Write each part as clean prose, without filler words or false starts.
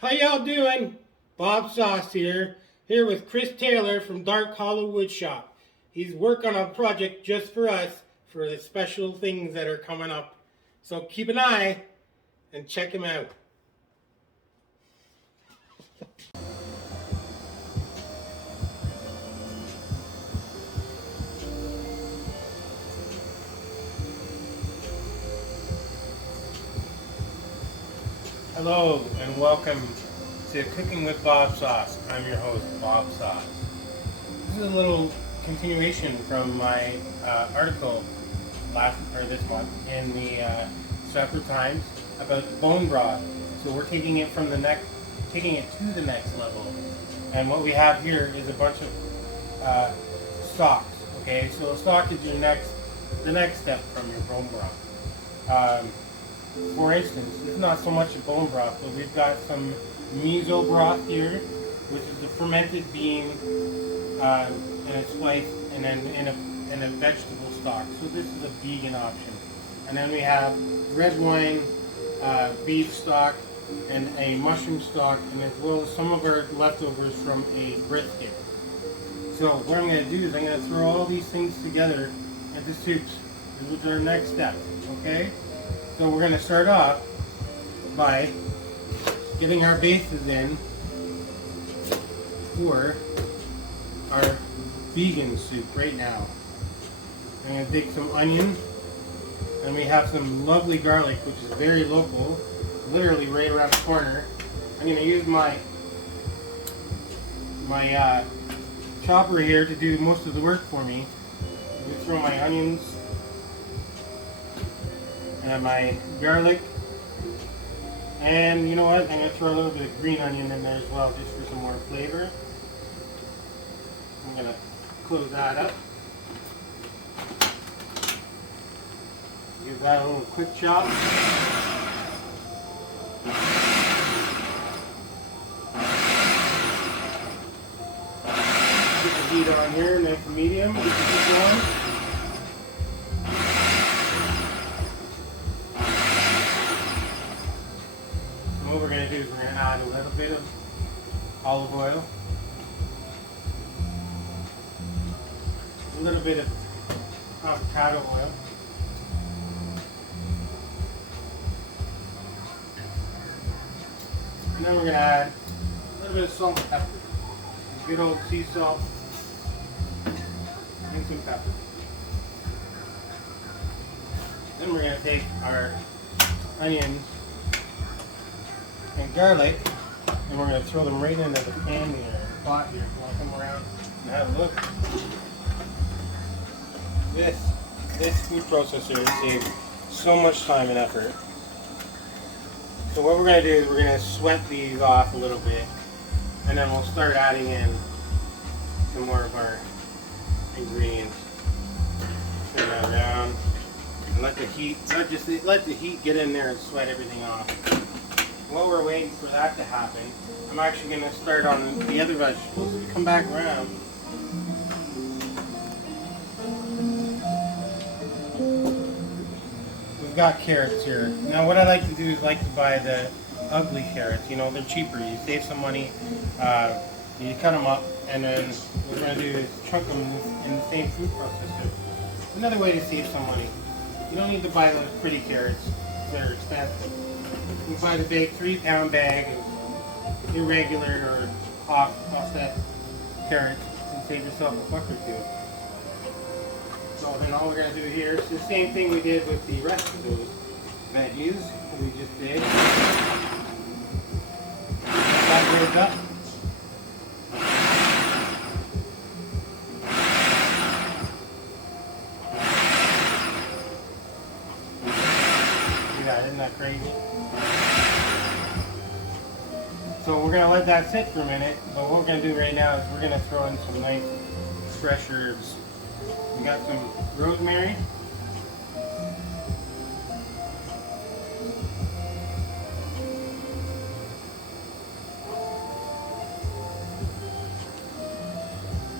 How y'all doing? Bob Soss here with Chris Taylor from Dark Hollow Woodshop. He's working on a project just for us for the special things that are coming up. So keep an eye and check him out. Hello and welcome to Cooking with Bob Soss. I'm your host, Bob Soss. This is a little continuation from my article this month in the Stratford Times about bone broth. So we're taking it to the next level. And what we have here is a bunch of stocks. Okay, so a stock is the next step from your bone broth. For instance, it's not so much a bone broth, but we've got some miso broth here, which is a fermented bean and it's spiced and then in a vegetable stock. So this is a vegan option. And then we have red wine, beef stock, and a mushroom stock, and as well as some of our leftovers from a brisket. So what I'm going to do is I'm going to throw all these things together into soups, which are our next step. Okay? So we're going to start off by getting our bases in for our vegan soup right now. I'm going to take some onion, and we have some lovely garlic, which is very local, literally right around the corner. I'm going to use my chopper here to do most of the work for me. I'm going to throw my onions and my garlic, and you know what, I'm going to throw a little bit of green onion in there as well, just for some more flavor. I'm going to close that up, give that a little quick chop. Get the heat on here, nice and medium, get the heat going. What we're going to do is we're going to add a little bit of olive oil, a little bit of avocado oil, and then we're going to add a little bit of salt and pepper, good old sea salt and some pepper. Then we're going to take our onions and garlic, and we're going to throw them right into the pan here, pot here. If you want to come around and have a look. This food processor saves so much time and effort. So what we're going to do is we're going to sweat these off a little bit, and then we'll start adding in some more of our ingredients. Turn that down and let the heat get in there and sweat everything off. While we're waiting for that to happen, I'm actually going to start on the other vegetables. We come back around. We've got carrots here. Now what I like to do is like to buy the ugly carrots. You know, they're cheaper. You save some money. You cut them up, and then what we're going to do is chunk them in the same food processor. Another way to save some money. You don't need to buy those pretty carrots. They're expensive. You can buy the big 3-pound bag of irregular or offset carrots and save yourself a buck or two. So then all we're going to do here is the same thing we did with the rest of those veggies that we just did. That goes up. See that, isn't that crazy? So we're going to let that sit for a minute, but what we're going to do right now is we're going to throw in some nice fresh herbs. We got some rosemary,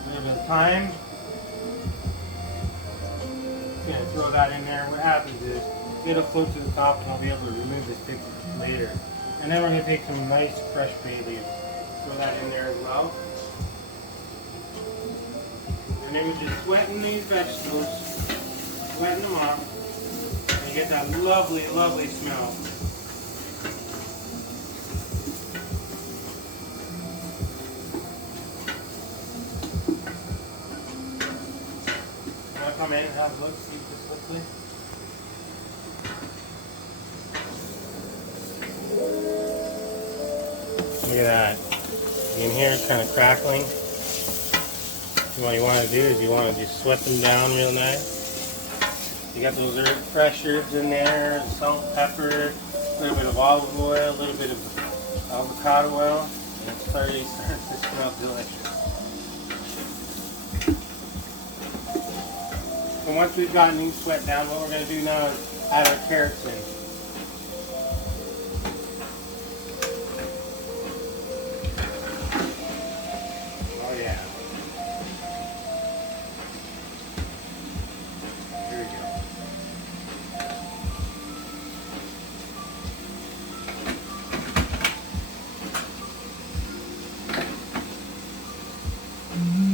a little bit of thyme. Just going to throw that in there. What happens is it'll float to the top and I'll be able to remove the sticks later. And then we're going to take some nice fresh bay leaves. Throw that in there as well. And then we're just sweating these vegetables, sweating them off, and you get that lovely, lovely smell. You want to come in and have a look, see if this looks like? Look at that. You can hear it kind of crackling. What you want to do is you want to just sweat them down real nice. You got those fresh herbs in there, salt, pepper, a little bit of olive oil, a little bit of avocado oil, and it's already starting to smell delicious. And once we've gotten these sweat down, what we're going to do now is add our carrots in.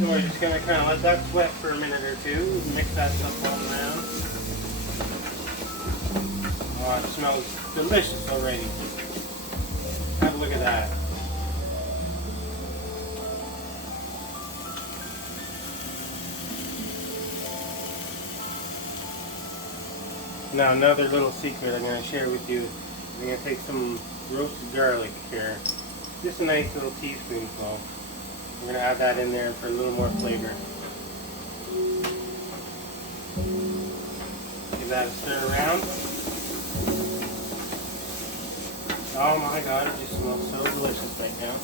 We're just going to kind of let that sweat for a minute or two, mix that stuff all around. Oh, it smells delicious already. Have a look at that. Now another little secret I'm going to share with you. I'm going to take some roasted garlic here. Just a nice little teaspoonful. We're going to add that in there for a little more flavor. Give that a stir around. Oh my god, it just smells so delicious right now.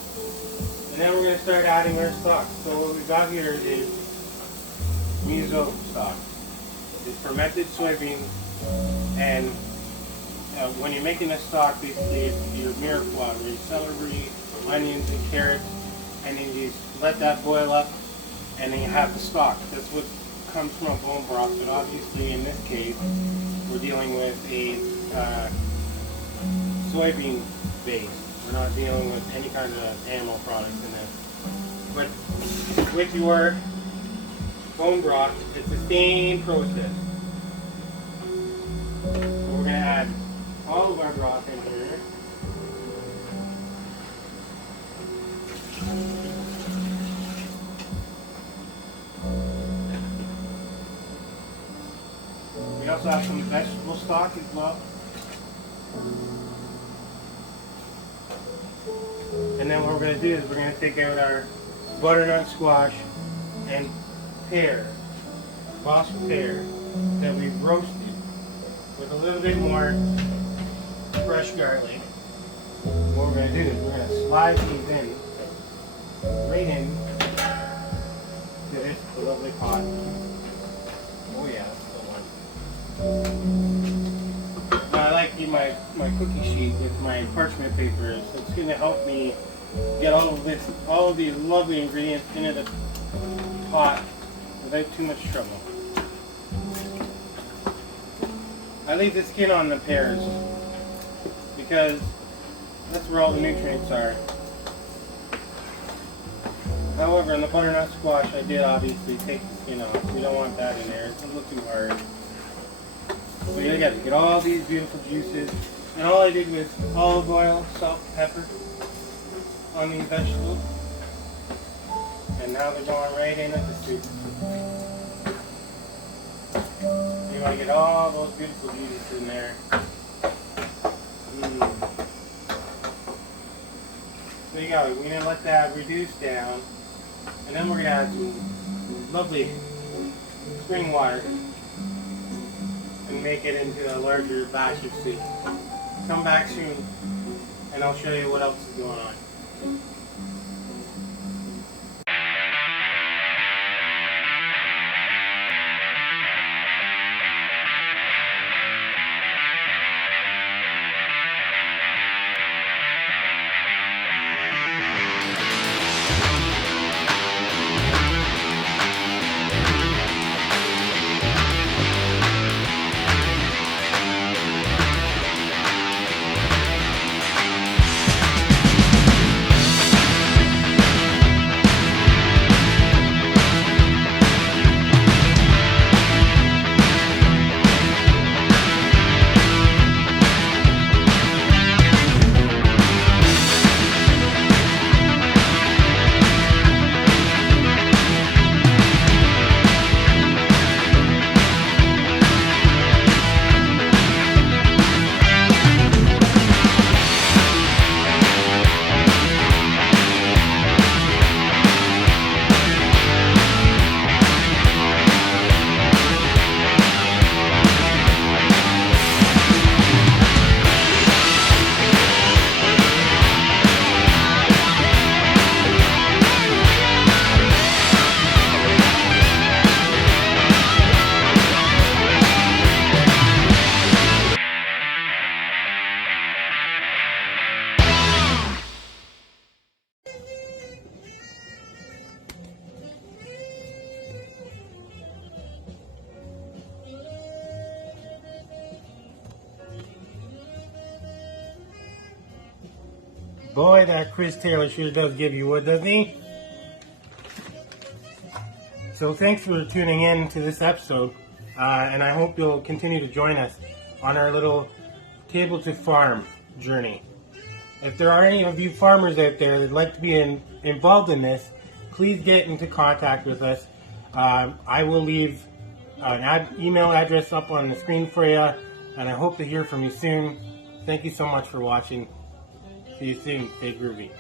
And then we're going to start adding our stock. So what we've got here is miso stock. It's fermented soybeans, and when you're making this stock, basically it's your mirepoix, your celery, onions, and carrots. And then you let that boil up, and then you have the stock. That's what comes from a bone broth, but obviously in this case, we're dealing with a soybean base. We're not dealing with any kind of animal products in this. But with your bone broth, it's the same process. So we're going to add all of our broth in here. We also have some vegetable stock as well. And then what we're going to do is we're going to take out our butternut squash and pear, Bosc pear, that we've roasted with a little bit more fresh garlic. What we're going to do is we're going to slide these in, right in to this lovely pot. Oh yeah, that's the one. Now I like to keep my cookie sheet with my parchment paper, so it's going to help me get all of these lovely ingredients into the pot without too much trouble. I leave the skin on the pears because that's where all the nutrients are. However, in the butternut squash, I did obviously take the skin off. We don't want that in there. It's a little too hard. So you got to get all these beautiful juices. And all I did was olive oil, salt, pepper on these vegetables. And now they're going right into the soup. You want to get all those beautiful juices in there. So you got it. We're going to let that reduce down. And then we're going to add some lovely spring water and make it into a larger batch of soup. Come back soon and I'll show you what else is going on. Boy, that Chris Taylor sure does give you wood, doesn't he? So thanks for tuning in to this episode, and I hope you'll continue to join us on our little table to farm journey. If there are any of you farmers out there that'd like to be involved in this, please get into contact with us. I will leave an email address up on the screen for you, and I hope to hear from you soon. Thank you so much for watching. See you soon. Stay groovy.